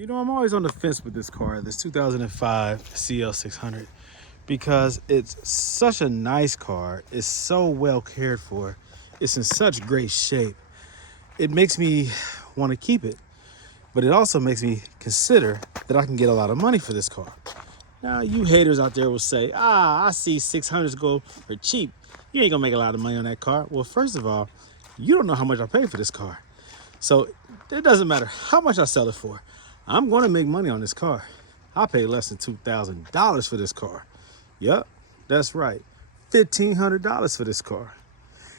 You know, I'm always on the fence with this car, this 2005 CL600, because it's such a nice car. It's so well cared for. It's in such great shape. It makes me want to keep it, but it also makes me consider that I can get a lot of money for this car. Now, you haters out there will say, I see 600s go for cheap. You ain't gonna make a lot of money on that car. Well, first of all, you don't know how much I paid for this car. So it doesn't matter how much I sell it for. I'm going to make money on this car. I paid less than $2,000 for this car. Yep, that's right. $1,500 for this car.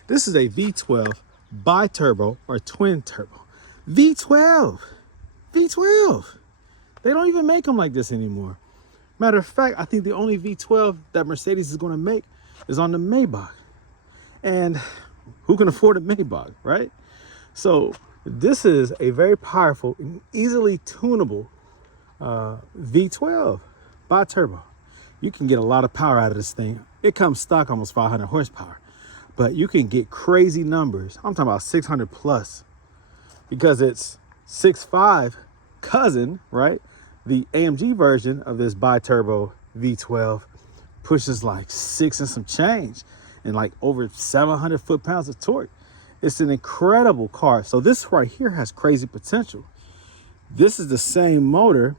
This is a V12 bi-turbo or twin turbo. V12. V12. They don't even make them like this anymore. Matter of fact, I think the only V12 that Mercedes is going to make is on the Maybach. And who can afford a Maybach, right? So this is a very powerful and easily tunable V12 bi-turbo. You can get a lot of power out of this thing. It comes stock almost 500 horsepower, but you can get crazy numbers. I'm talking about 600 plus because it's 6.5 cousin, right? The AMG version of this bi-turbo V12 pushes like 6 and some change and like over 700 foot-pounds of torque. It's an incredible car. So this right here has crazy potential. This is the same motor,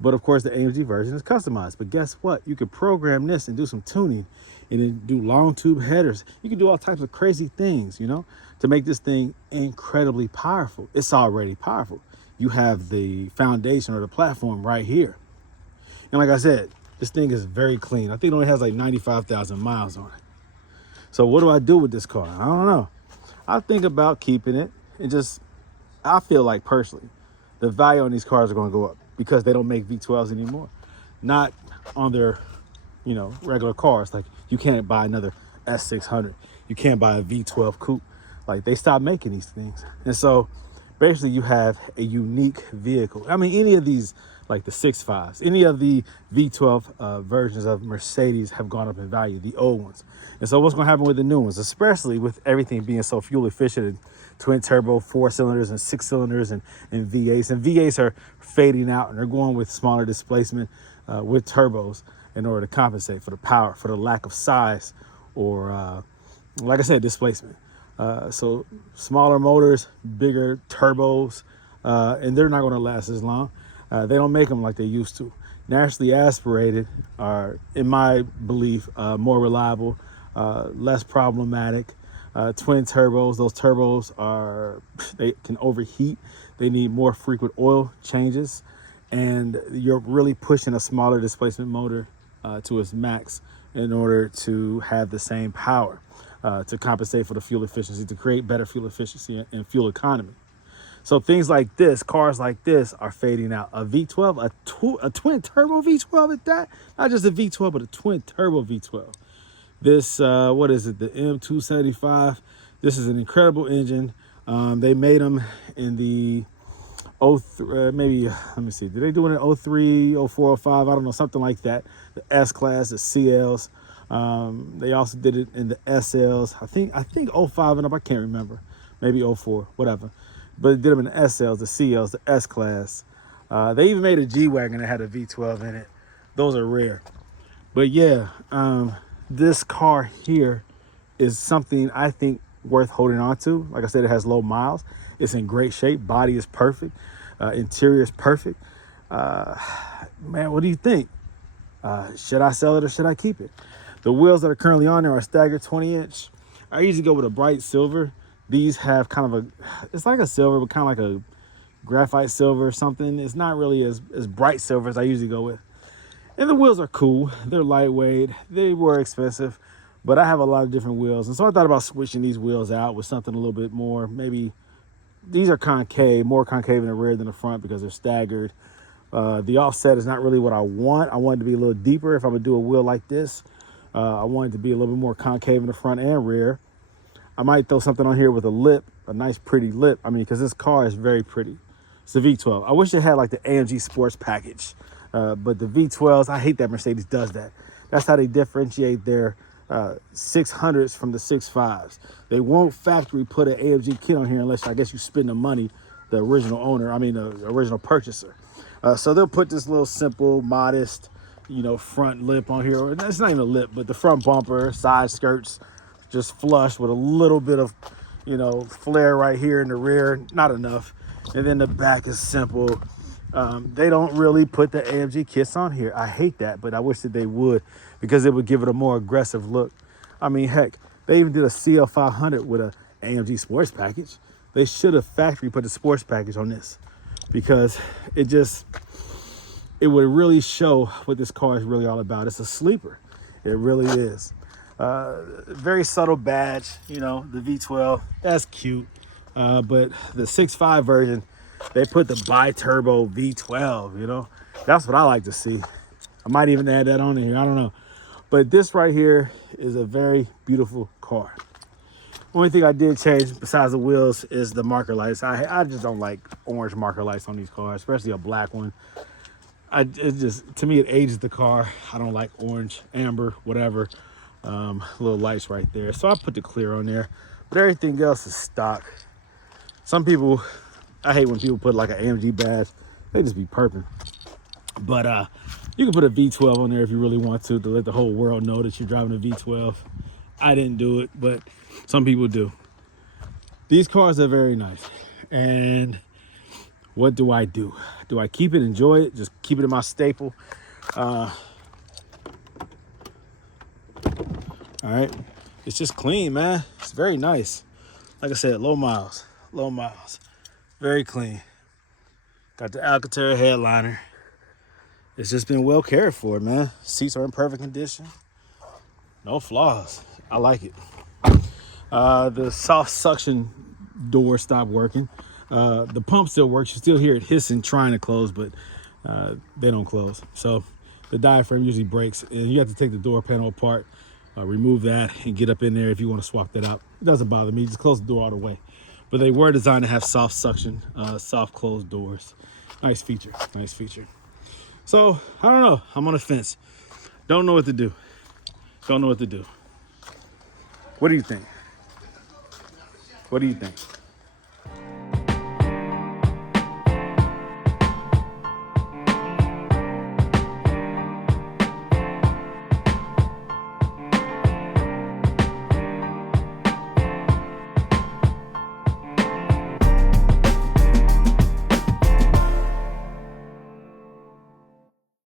but of course the AMG version is customized. But guess what? You could program this and do some tuning and then do long tube headers. You can do all types of crazy things, you know, to make this thing incredibly powerful. It's already powerful. You have the foundation or the platform right here. And like I said, this thing is very clean. I think it only has like 95,000 miles on it. So what do I do with this car? I don't know. I think about keeping it and I feel like personally, the value on these cars are going to go up because they don't make V12s anymore. Not on their, regular cars. Like you can't buy another S600. You can't buy a V12 coupe. Like they stopped making these things. And so basically you have a unique vehicle. I mean, any of these, like the 6.5s, any of the V12 versions of Mercedes have gone up in value, the old ones. And so what's going to happen with the new ones, especially with everything being so fuel efficient and twin turbo 4 cylinders and 6 cylinders and V8s. And V8s are fading out and they're going with smaller displacement with turbos in order to compensate for the power, for the lack of size or, like I said, displacement. So smaller motors, bigger turbos, and they're not going to last as long. They don't make them like they used to. Naturally aspirated are, in my belief, more reliable, less problematic. Twin turbos, those turbos they can overheat. They need more frequent oil changes. And you're really pushing a smaller displacement motor to its max in order to have the same power, to compensate for the fuel efficiency, to create better fuel efficiency and fuel economy. So things like this, cars like this are fading out. A V12, a twin turbo V12 at that, not just a V12, but a twin turbo V12. This, what is it? The M275. This is an incredible engine. They made them in the maybe, let me see. Did they do it in 03, 04, 05? I don't know, something like that. The S-Class, the CLs. They also did it in the SLs. I think 05 and up, I can't remember. Maybe 04, whatever. But it did them in the SLs, the CLs, the S-Class. They even made a G-Wagon that had a V12 in it. Those are rare. But yeah, this car here is something I think worth holding on to. Like I said, it has low miles. It's in great shape. Body is perfect. Interior is perfect. Man, what do you think? Should I sell it or should I keep it? The wheels that are currently on there are staggered 20-inch. I usually go with a bright silver. These have kind of it's like a silver, but kind of like a graphite silver or something. It's not really as bright silver as I usually go with. And the wheels are cool. They're lightweight. They were expensive, but I have a lot of different wheels. And so I thought about switching these wheels out with something a little bit more. Maybe these are more concave in the rear than the front because they're staggered. The offset is not really what I want. I want it to be a little deeper if I'm going to do a wheel like this. I want it to be a little bit more concave in the front and rear. I might throw something on here with a lip, a nice pretty lip. I mean, because this car is very pretty. It's a V12. I wish it had like the AMG Sports package. But the V12s, I hate that Mercedes does that. That's how they differentiate their 600s from the 6.5s. They won't factory put an AMG kit on here unless I guess you spend the money, the original owner, the original purchaser. So they'll put this little simple, modest, you know, front lip on here. It's not even a lip, but the front bumper, side skirts, just flush with a little bit of, you know, flare right here in the rear, not enough. And then the back is simple. They don't really put the AMG kits on here. I hate that, but I wish that they would, because it would give it a more aggressive look. I mean, heck, they even did a CL500 with a AMG sports package. They should have factory put the sports package on this, because it would really show what this car is really all about. It's a sleeper. It really is. Very subtle badge, you know, the V12, that's cute. But the 6.5 version, they put the bi-turbo V12, you know. That's what I like to see. I might even add that on here, I don't know. But this right here is a very beautiful car. Only thing I did change besides the wheels is the marker lights. I just don't like orange marker lights on these cars, especially a black one. To me, it ages the car. I don't like orange, amber, whatever. Little lights right there. So I put the clear on there, but everything else is stock. Some people, I hate when people put like an AMG badge. They just be perping. But you can put a V12 on there if you really want to let the whole world know that you're driving a V12. I didn't do it, but some people do. These cars are very nice. And what do I do? Do I keep it, enjoy it, just keep it in my staple? All right, it's just clean, man. It's very nice. Like I said, low miles, very clean. Got the Alcantara headliner. It's just been well cared for, man. Seats are in perfect condition. No flaws. I like it. The soft suction door stopped working. The pump still works. You still hear it hissing, trying to close, but they don't close. So the diaphragm usually breaks, and you have to take the door panel apart, remove that, and get up in there if you want to swap that out. It doesn't bother me. Just close the door all the way. But they were designed to have soft suction, soft closed doors. Nice feature. Nice feature. So I don't know. I'm on the fence. Don't know what to do. Don't know what to do. What do you think? What do you think?